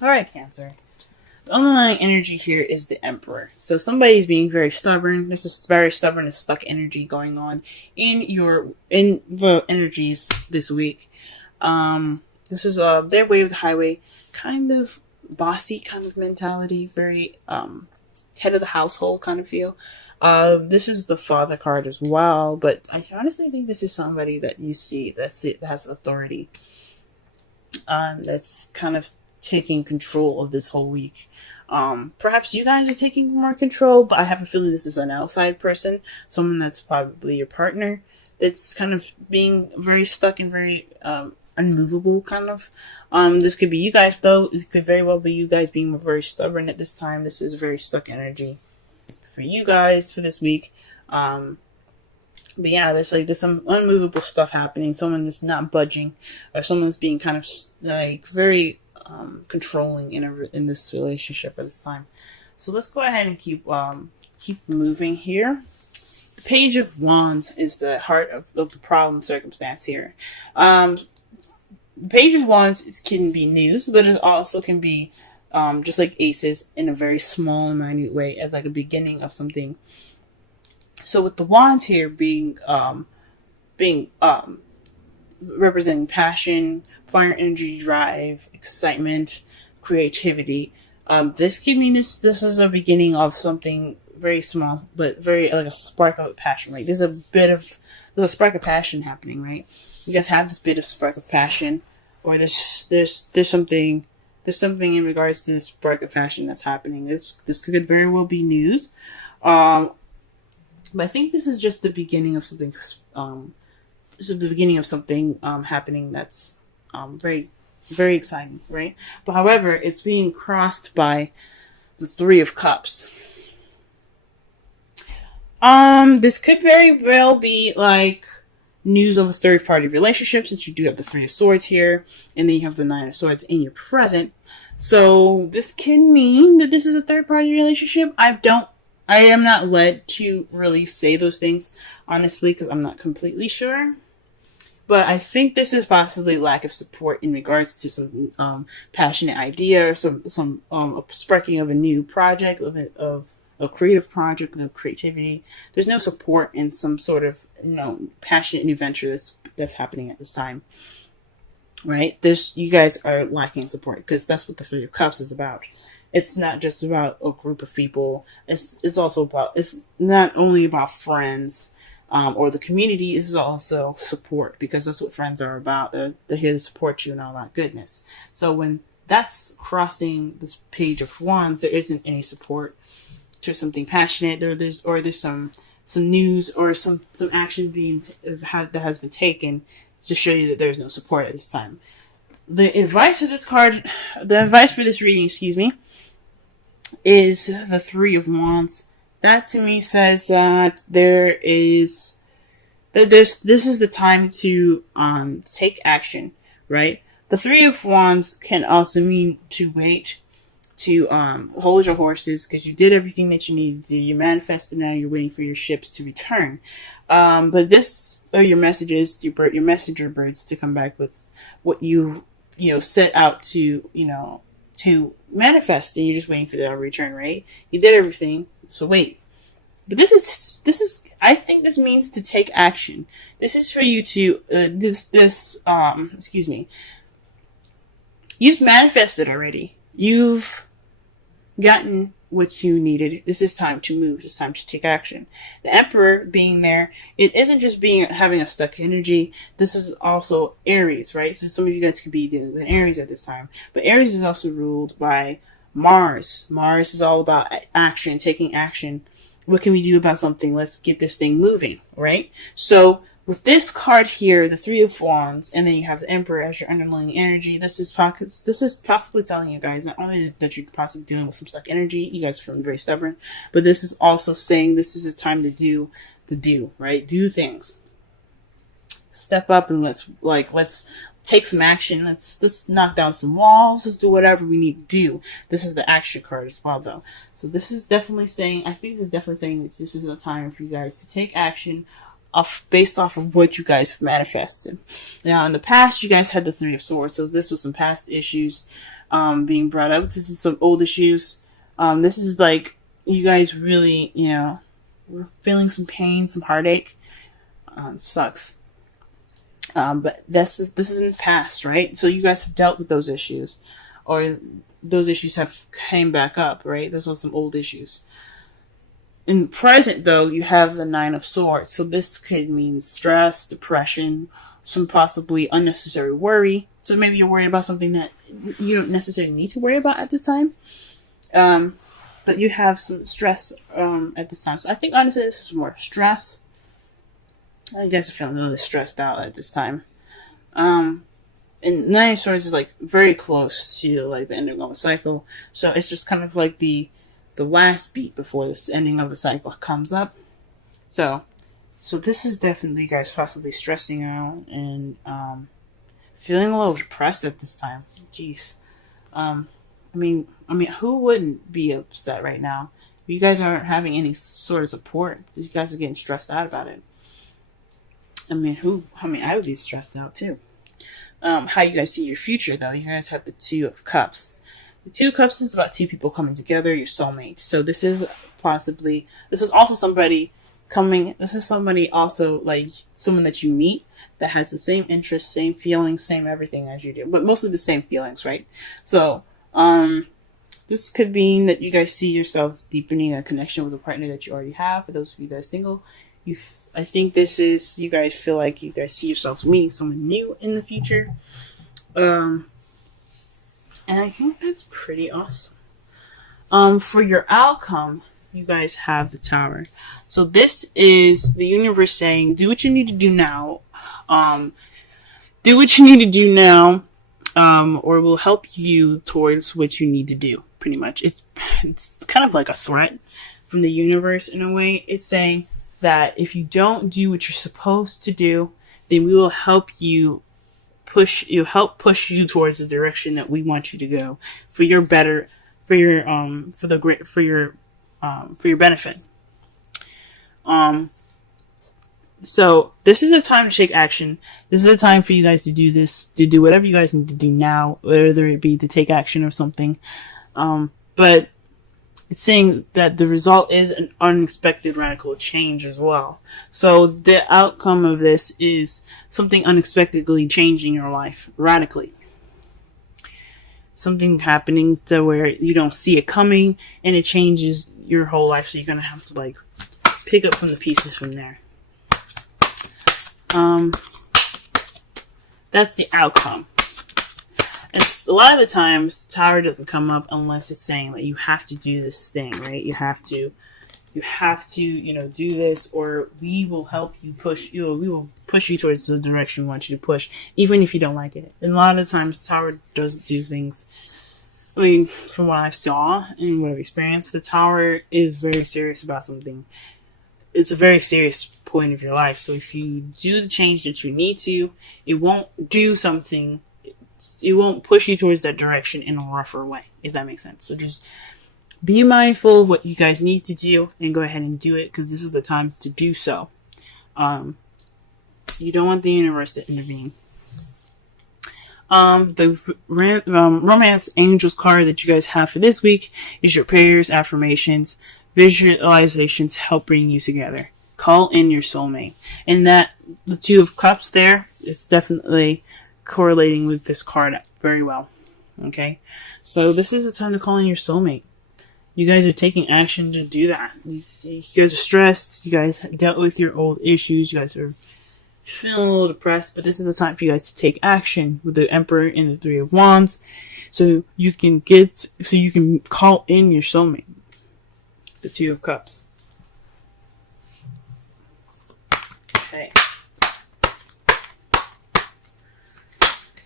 All right, Cancer. The underlying energy here is the Emperor. So somebody's being very stubborn. This is very stubborn and stuck energy going on in the energies this week. This is their way of the highway, kind of bossy kind of mentality, very head of the household kind of feel. This is the father card as well, but I honestly think this is somebody that you see that has authority. That's kind of taking control of this whole week. Perhaps you guys are taking more control, but I have a feeling this is an outside person, someone that's probably your partner, that's kind of being very stuck and very unmovable, kind of. This could be you guys, though. It could very well be you guys being very stubborn at this time. This is very stuck energy for you guys for this week. But yeah, there's some unmovable stuff happening. Someone that's not budging, or someone's being kind of like very controlling in this relationship at this time. So let's go ahead and keep moving here. The Page of Wands is the heart of the problem circumstance here. The Page of Wands can be news, but it also can be just like aces in a very small and minute way, as like a beginning of something. So with the wands here being representing passion, fire, energy, drive, excitement, creativity, this could mean this is a beginning of something very small, but very like a spark of passion. Like there's a spark of passion happening, right? You guys have this bit of spark of passion, or there's something in regards to this spark of passion that's happening. This could very well be news. But I think this is just the beginning of something. This is the beginning of something happening that's very, very exciting, right? But however, it's being crossed by the Three of Cups. This could very well be like news of a third-party relationship, since you do have the Three of Swords here, and then you have the Nine of Swords in your present. So this can mean that this is a third-party relationship. I am not led to really say those things, honestly, because I'm not completely sure. But I think this is possibly lack of support in regards to some passionate idea, or some sparking of a new project, of a creative project, of creativity. There's no support in some sort of passionate new venture that's happening at this time, right? You guys are lacking support, because that's what the Three of Cups is about. It's not just about a group of people. It's not only about friends or the community. It's also support, because that's what friends are about. They're here to support you and all that goodness. So when that's crossing this Page of Wands, there isn't any support to something passionate. There's some news or some action that has been taken to show you that there's no support at this time. The advice for this reading, is the Three of Wands. That to me says that this is the time to take action, right? The Three of Wands can also mean to wait, to hold your horses, because you did everything that you needed to do. You manifested, now you're waiting for your ships to return. But this are your messages, your messenger birds, to come back with what you set out to manifest, and you're just waiting for their return, right? You did everything, so wait. But this is I think this means to take action. This is for you to you've manifested already. You've gotten what you needed. This is time to move. It's time to take action. The Emperor being there, it isn't just having a stuck energy. This is also Aries, right? So some of you guys could be dealing with Aries at this time. But Aries is also ruled by Mars. Mars is all about action, taking action. What can we do about something? Let's get this thing moving, right? So with this card here, the Three of Wands, and then you have the Emperor as your underlying energy, this is possibly telling you guys not only that you're possibly dealing with some stuck energy, you guys are feeling very stubborn, but this is also saying this is a time to do right? Do things. Step up and let's take some action. Let's knock down some walls. Let's do whatever we need to do. This is the action card as well, though. So this is definitely saying, that this is a time for you guys to take action based off of what you guys have manifested. Now, in the past, you guys had the Three of Swords, so this was some past issues being brought up. This is some old issues. This is like you guys really, we're feeling some pain, some heartache. Sucks. But this is in the past, right? So you guys have dealt with those issues, or those issues have came back up, right? Those are some old issues. In the present, though, you have the Nine of Swords. So this could mean stress, depression, some possibly unnecessary worry. So maybe you're worried about something that you don't necessarily need to worry about at this time. But you have some stress at this time. So I think, honestly, this is more stress. I guess I feel a little stressed out at this time. And Nine of Swords is like very close to like the ending of a cycle. So it's just kind of like the last beat before this ending of the cycle comes up. So this is definitely you guys possibly stressing out and feeling a little depressed at this time. Jeez. I mean, who wouldn't be upset right now? You guys aren't having any sort of support. You guys are getting stressed out about it. I would be stressed out too. How you guys see your future, though? You guys have the Two of Cups. The Two of Cups is about two people coming together, your soulmates. So this is also somebody also like someone that you meet that has the same interests, same feelings, same everything as you do, but mostly the same feelings, right? So, this could mean that you guys see yourselves deepening a connection with a partner that you already have. For those of you guys single, I think this is, you guys feel like you guys see yourselves meeting someone new in the future. And I think that's pretty awesome. For your outcome, you guys have the Tower. So this is the universe saying, do what you need to do now. Do what you need to do now, or we'll help you towards what you need to do. Pretty much. It's kind of like a threat from the universe in a way. It's saying that if you don't do what you're supposed to do, then we will help you push you towards the direction that we want you to go for your benefit. So this is a time to take action. This is a time for you guys to do this, to do whatever you guys need to do now, whether it be to take action or something. But it's saying that the result is an unexpected radical change as well. So the outcome of this is something unexpectedly changing your life radically. Something happening to where you don't see it coming and it changes your whole life. So you're going to have to like pick up from the pieces from there. That's the outcome. It's a lot of the times the Tower doesn't come up unless it's saying that you have to do this thing, right? You have to, do this, or we will help you push you. We will push you towards the direction we want you to push, even if you don't like it. And a lot of the times the Tower does do things. I mean, from what I saw and what I've experienced, the Tower is very serious about something. It's a very serious point of your life. So if you do the change that you need to, it won't push you towards that direction in a rougher way, if that makes sense. So just be mindful of what you guys need to do and go ahead and do it, because this is the time to do so. You don't want the universe to intervene. The romance angels card that you guys have for this week is your prayers, affirmations, visualizations help bring you together. Call in your soulmate. And that, the Two of Cups there is definitely correlating with this card very well. Okay? So this is the time to call in your soulmate. You guys are taking action to do that. You guys are stressed. You guys dealt with your old issues. You guys are feeling a little depressed. But this is the time for you guys to take action with the Emperor and the Three of Wands. So you can call in your soulmate. The Two of Cups. Okay.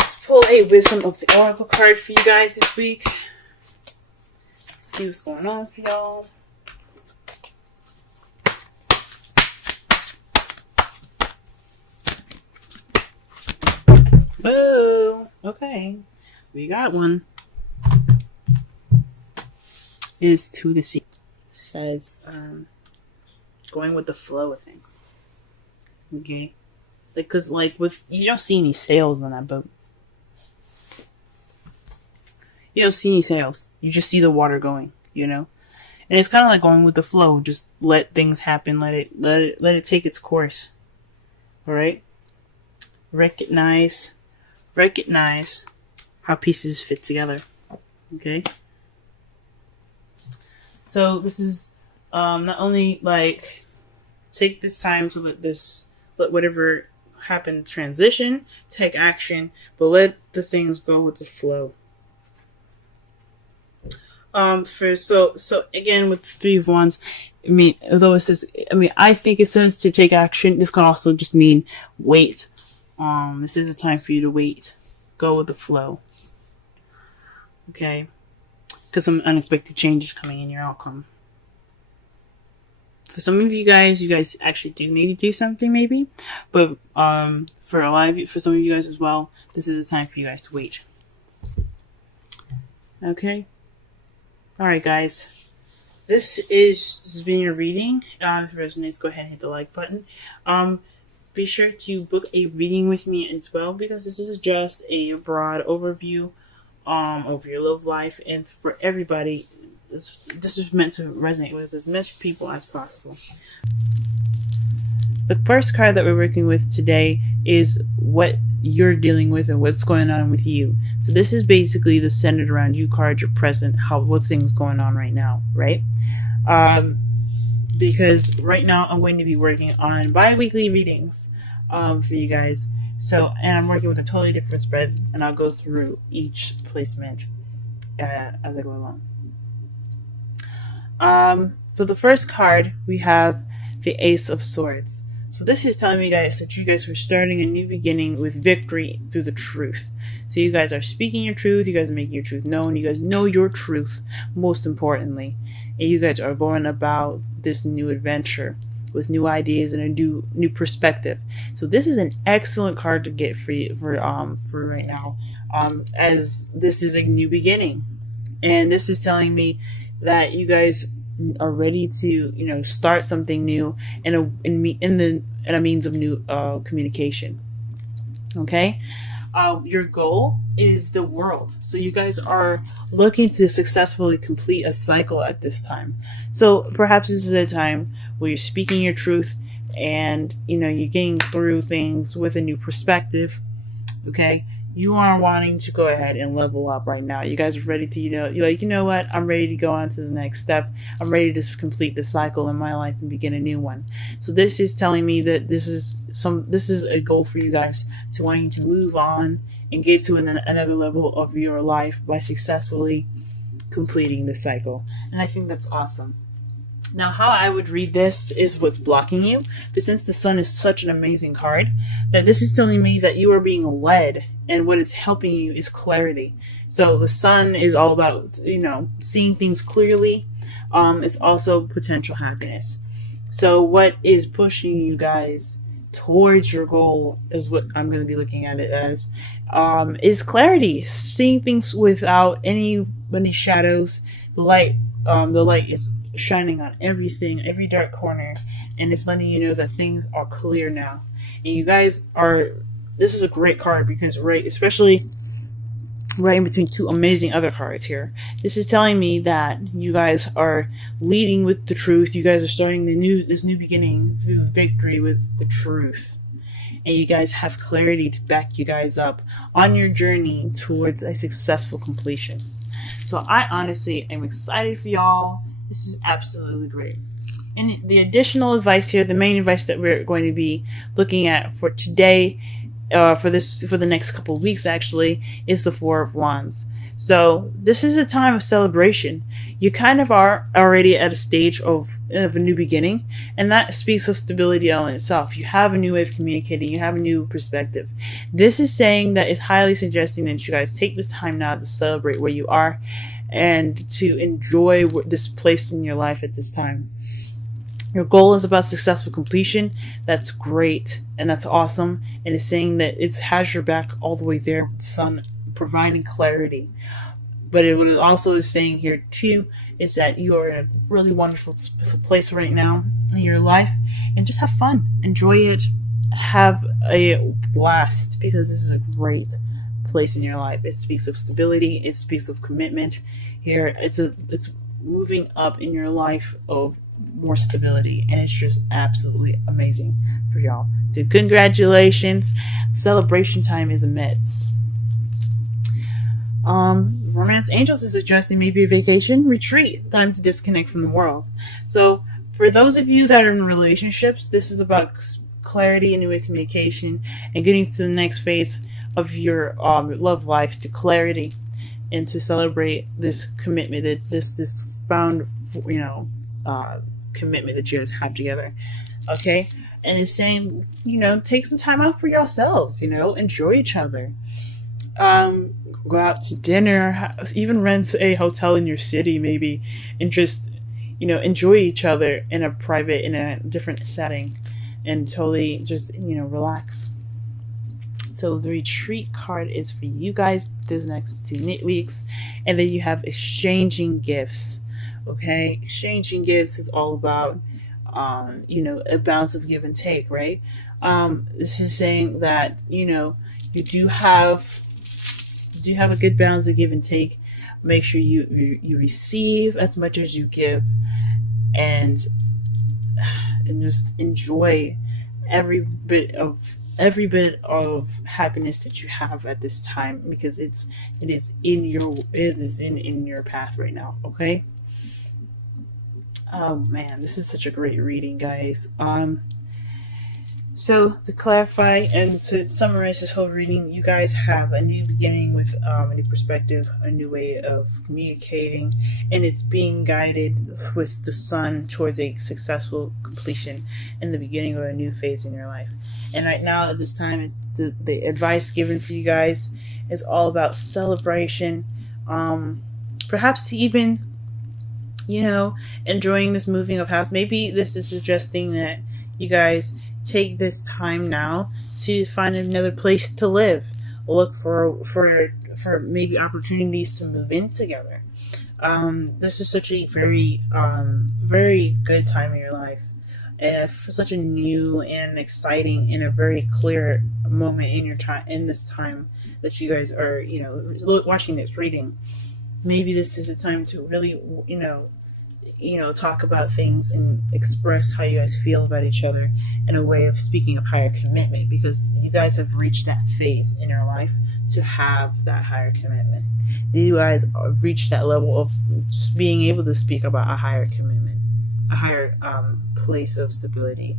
Let's pull a Wisdom of the Oracle card for you guys this week. See what's going on for y'all. Whoa! Okay, we got one. Is to the sea. Says going with the flow of things. Okay, because with you don't see any sails on that boat. you don't see any sails. You just see the water going, you know? And it's kind of like going with the flow. Just let things happen. Let it take its course. All right? Recognize how pieces fit together. Okay? So this is not only like take this time to let whatever happen transition, take action, but let the things go with the flow. So again with the Three of Wands, I mean, although it says, I think it says to take action. This can also just mean wait. This is the time for you to wait. Go with the flow. Okay, because some unexpected changes coming in your outcome. For some of you guys actually do need to do something maybe, but for some of you guys as well, this is the time for you guys to wait. Okay. All right, guys. This has been your reading. If it resonates, go ahead and hit the like button. Be sure to book a reading with me as well, because this is just a broad overview of your love life, and for everybody, this is meant to resonate with as much people as possible. The first card that we're working with today is what you're dealing with and what's going on with you. So this is basically the centered around you card, your present, what things going on right now, right? Because right now I'm going to be working on bi-weekly readings for you guys. So, and I'm working with a totally different spread, and I'll go through each placement as I go along. For the first card, we have the Ace of Swords. So this is telling me, guys, that you guys are starting a new beginning with victory through the truth. So you guys are speaking your truth. You guys are making your truth known. You guys know your truth, most importantly. And you guys are going about this new adventure with new ideas and a new perspective. So this is an excellent card to get for you, for right now, as this is a new beginning. And this is telling me that you guys are ready to, start something new in a means of new communication. Okay, your goal is the world, so you guys are looking to successfully complete a cycle at this time. So perhaps this is a time where you're speaking your truth, and you're getting through things with a new perspective. Okay, you are wanting to go ahead and level up right now. You guys are ready to, you're like, you know what? I'm ready to go on to the next step. I'm ready to complete the cycle in my life and begin a new one. So this is telling me that this is a goal for you guys to wanting to move on and get to another level of your life by successfully completing the cycle. And I think that's awesome. Now, how I would read this is what's blocking you. But since the Sun is such an amazing card, that this is telling me that you are being led, and what it's helping you is clarity. So the Sun is all about, seeing things clearly. It's also potential happiness. So what is pushing you guys towards your goal is what I'm going to be looking at it as, is clarity. Seeing things without any shadows. The light is shining on everything, every dark corner, and it's letting you know that things are clear now. And you guys this is a great card because especially right in between two amazing other cards here, this is telling me that you guys are leading with the truth. You guys are starting this new beginning through victory with the truth, and you guys have clarity to back you guys up on your journey towards a successful completion. So I honestly am excited for y'all. This is absolutely great. And the additional advice here, the main advice that we're going to be looking at for today, for the next couple of weeks actually, is the Four of Wands. So this is a time of celebration. You kind of are already at a stage of a new beginning, and that speaks of stability all in itself. You have a new way of communicating. You have a new perspective. This is saying that it's highly suggesting that you guys take this time now to celebrate where you are and to enjoy this place in your life at this time. Your goal is about successful completion. That's great, and that's awesome. And it's saying that it has your back all the way there with the Sun providing clarity. But what it also is saying here too is that you are in a really wonderful place right now in your life, and just have fun, enjoy it, have a blast, because this is a great place in your life. It speaks of stability. It speaks of commitment. Here, it's moving up in your life of more stability, and it's just absolutely amazing for y'all. So congratulations. Celebration time is amidst. Romance Angels is suggesting maybe a vacation retreat, time to disconnect from the world. So for those of you that are in relationships, this is about clarity and new communication and getting to the next phase of your love life, to clarity, and to celebrate this commitment, this found, commitment that you guys have together. Okay, and it's saying, take some time out for yourselves. Enjoy each other. Go out to dinner, even rent a hotel in your city, maybe, and just enjoy each other in a different setting, and totally just relax. So the retreat card is for you guys this next 2 weeks, and then you have exchanging gifts. Okay, exchanging gifts is all about a balance of give and take, right? This is saying that you do have a good balance of give and take. Make sure you receive as much as you give, and just enjoy every bit of happiness that you have at this time, because it is in your path right now. Okay. Oh man, this is such a great reading, guys. So to clarify and to summarize this whole reading, you guys have a new beginning with a new perspective, a new way of communicating, and it's being guided with the sun towards a successful completion and the beginning of a new phase in your life. And right now, at this time, the advice given for you guys is all about celebration, perhaps even enjoying this moving of house. Maybe this is suggesting that you guys take this time now to find another place to live. Look for maybe opportunities to move in together. This is such a very very good time in your life, and for such a new and exciting and a very clear moment in this time that you guys are watching this reading. Maybe this is a time to really talk about things and express how you guys feel about each other in a way of speaking of higher commitment, because you guys have reached that phase in your life to have that higher commitment. You guys reached that level of just being able to speak about a higher commitment, a higher place of stability.